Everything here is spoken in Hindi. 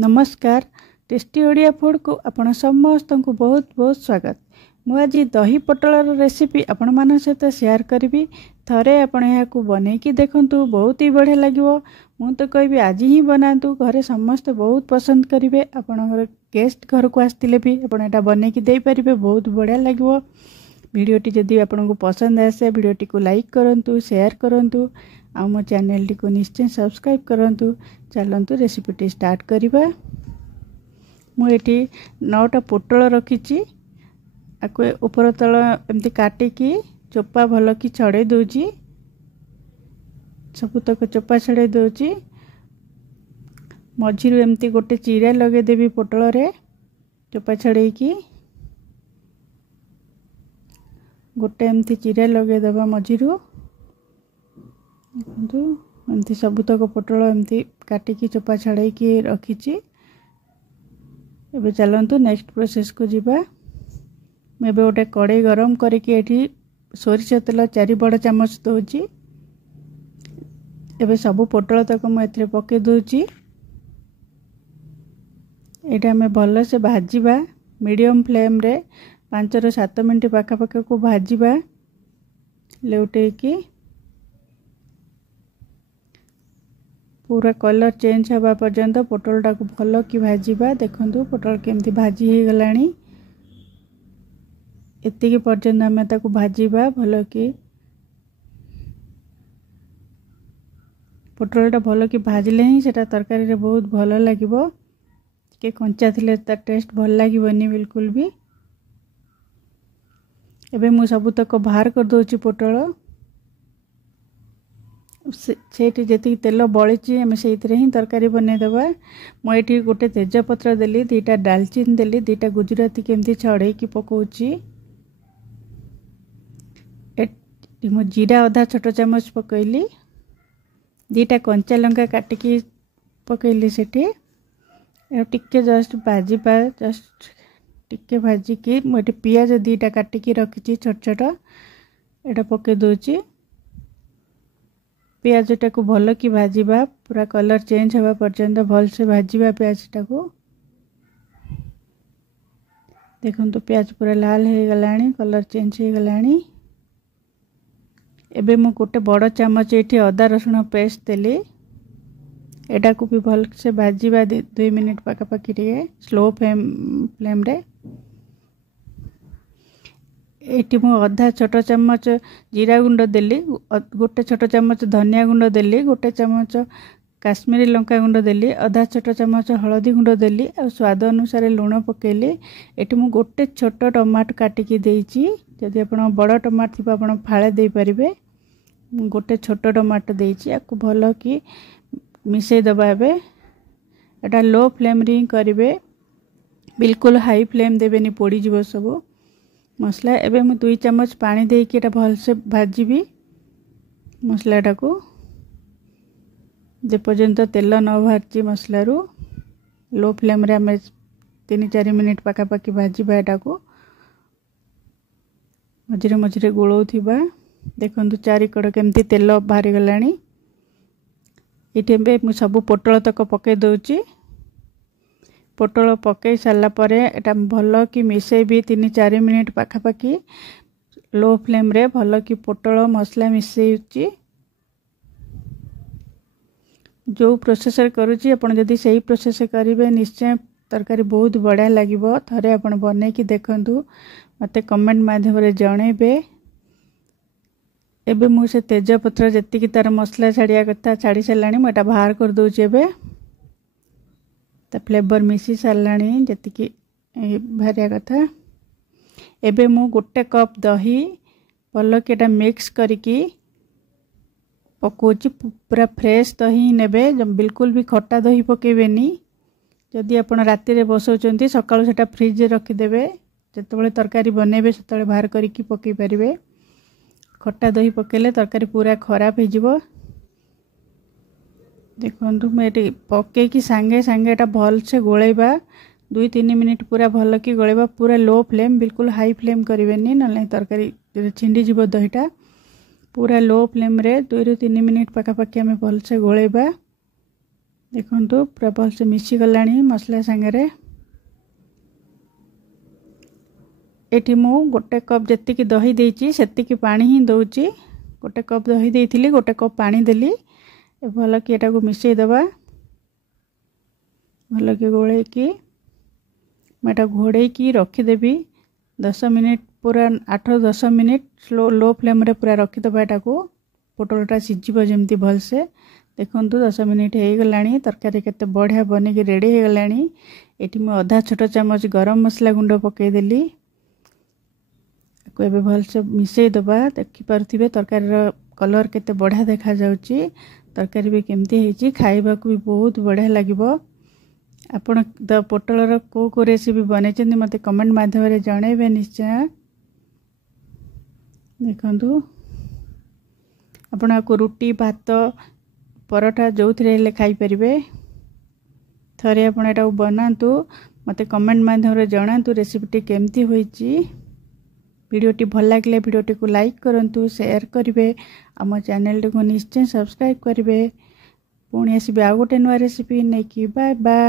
नमस्कार। टेस्टी ओडिया फूड को आपण समस्त को बहुत बहुत स्वागत। मु आज दही पटल रेसिपी आपण मान सहित शेयर करी। थरे आपण यहाँ बने कि देखंतु बहुत ही बढ़िया लगिवो। मु तो कहबी आज ही बनातु, घरे समस्त बहुत पसंद करेंगे। आपण गेस्ट घर को आसते भी आपण एटा बने कि दे पारिबे, बहुत बढ़िया लगिवो। वीडियोटी जदि आपन को पसंद आसे वीडियोटी को लाइक करंतु, शेयर करंतु, आ मो चैनल टी को निश्चय सब्सक्राइब करंतु। चलंतु रेसिपीटी स्टार्ट करिबा। मु एटी 9टा पोटल रखिछि। आको ऊपर तल एमती काटिकी चोपा भल कि छड़े दोछि। सबुतक चोपा छड़े दोछि। मझिरु एमती गोटे चिरा लगे देबी पोटल रे, चोपा छड़े की गोटे एमती चिरा लगे दबा मझिरु। एमती सबुतक पोटल एमती काटिकी चोपा छड़े की रखिछि। एबे चलंतु नेक्स्ट प्रोसेस को जीवा। मैं गोटे कड़े गरम करके एठी सोरिष तेल 4 बड़ चामच दोछि। एबे सबु पोटल तक मैं एथरे पके दोछि। एटा में भल से भाजीबा मीडियम फ्लेम रे 5 ରୁ 7 मिनट पाखापाखि को भाजीबा। लेउटे की पूरा कलर चेंज हवा पर्यंत पोटल टाक भल कि भाजीबा। देखंतु पोटल केमती भाजी हे गलानी। एतिकी पर्यंत हमें ताको भाजीबा भल कि। पोटल टा भल कि भाजले ही सेटा तरकारी रे बहुत भल लागिवो। के कंचा थिले ता टेस्ट भल लागिवनी बिल्कुल भी। एबे मु सबुतक बाहर कर दोछि पोटल। सेठी जेती तेल बळिची हम सेइतरे ही तरकारी बने देबा। मु एठी गोटे तेजपत्र देली, 2टा दालचीनी देली, 2टा गुजराती केमती छड़े की पकोछि। एठी मु जीरा आधा छोटा चामच पकैली, 2टा कंचा लंका काटिकी पकैली सेठी। ए टिके जस्ट भाजीबा, जस्ट टिके भाजी की मु एठी पियाज 2टा काटिकी रखिछि छोट छोट। एटा पके दोछि। प्याज टाको भल कि भाजीबा, पूरा कलर चेंज हवा पर्यंत भल से भाजीबा प्याज टाको। देखंतु प्याज पूरा लाल हे गलानी, कलर चेंज हे गलानी। एबे मु गोटे बड़ चामच एठी अदा रसुण पेस्ट देली। एटा को भी भल से भाजीबा 2 मिनट पाखापाखि टिके स्लो फ्लेम रे। एटी मु आधा छोटा चम्मच जीरा गुंड देली, गोटे छोटा चम्मच धनिया गुंड देली, गोटे चम्मच काश्मीरी लंका गुंड देली, आधा छोटा चम्मच हळदी गुंड देली, और स्वाद अनुसार लूण पकेली। एटी मु गोटे छोट टमाटो काटिकी देइची। जदि आपण बड़ टमाटो थिबा आपण फाळे देई परिबे। गोटे छोट टमाटो देइची। आकु भलो कि मिसई दबा। एबे एटा लो फ्लेम रे करिवे, बिल्कुल हाई फ्लेम देबेनी, पोड़ी जीवो सब मसला। एबे मु 2 चम्मच पानी दे के एटा भल से भाजीबी मसला को। जे पर्यंत तेल न बाहरची मसला रू लो फ्लेम रे हमें 3-4 मिनट पाखापाखि भाजीबा। एटा को मझिरे मझिरे गोलौथिबा। देखंतु चारिकड़ केमती तेल बाहरी गलानी। एठी एबे मु सब पोटल तक पके दोछि। पोटल पकई सारा पर एटा भल कि मिसई भी 3-4 मिनट पाखापाखि लो फ्लेम रे भल कि पोटल मसला मिसई। जो प्रोसेस करुची आपण जदि सही प्रोसेस करिवे निश्चय तरकारी बहुत बढ़िया लागिवो। थरे आपण बने कि देखंतु, मते कमेंट माध्यम रे जणेबे। एबे मु से तेजपत्र जति कि तार मसला छाड़िया कथा छाड़ी साराणी। मु एटा बाहर कर दोछि। एबे ता फ्लेवर मिसी साराणी जति कि भारिया कथा। एबे मु गोटे कप दही भल कि एटा मिक्स करिकी पकोछि। पूरा फ्रेश दही नेबे, बिल्कुल भी खट्टा दही पकेबेनी। जदि आपण राति रे बसौचंती सकाळु सेटा फ्रिज रे रखि देबे, जेतबेले तरकारी बनेबे सेतबेले बाहर करिकी पके परिबे। खट्टा दही पकेले तरकारी पूरा खराब हो जिवो। देखंतु मैं पके कि सांगे सांगे एटा भल से गोलेबा। 2-3 मिनट पूरा भल कि गोलेबा। पूरा लो फ्लेम, बिल्कुल हाई फ्लेम करिवेनी, नले तरकारी छिंडी जिवो दहीटा। पूरा लो फ्लेम रे 2-3 मिनट पाखापाखि हमें भल से गोलेबा। देखंतु पूरा भलसे मिसी गलानी मसला सांगरे। एठी मु गोटे कप जत्तिकी दही देइची सेत्तिकी पानी ही दउची। गोटे कप दही देइथिली गोटे कप पानी देली। ए भल कि एटा को मिसई दबा भल कि गोळे कि मेटा घोड़े की रखी देबी 10 मिनिट पूरा 8-10 मिनिट लो फ्लेम रे पूरा रखी दबा। एटा को पोटलटा सिझिबो जेमती भलसे। देखंतु 10 मिनिट हे गलानी तरकारी केते बढ़िया बने कि रेडी हे गलानी। एठी म आधा छोटा चम्मच गरम मसला गुंड पके देली। को एबे भलसे मिसई दबा। देखि परथिबे तरकारी रो कलर केते बढ़िया देखा जाउची। तरकारी भी केमती हेची खाइबा को भी बहुत बढ़िया लागिबो। आपण द पोटल रो को रेसिपी बनेचंदी मते कमेंट माध्यम रे जणेबे निश्चय। देखंतु आपण को रोटी भात परोठा जो थरे ले खाई परिबे। थरे आपण एटा बनांतु मते कमेंट माध्यम रे जणांतु रेसिपीटी केमती होईची। वीडियोटी भल लागले वीडियोटी को लाइक करंतु शेयर करिवे। आम चैनल को निश्चय सब्सक्राइब करिवे। पुणी आसीबे आ गोटे नवा रेसिपी नै कि बाय बाय।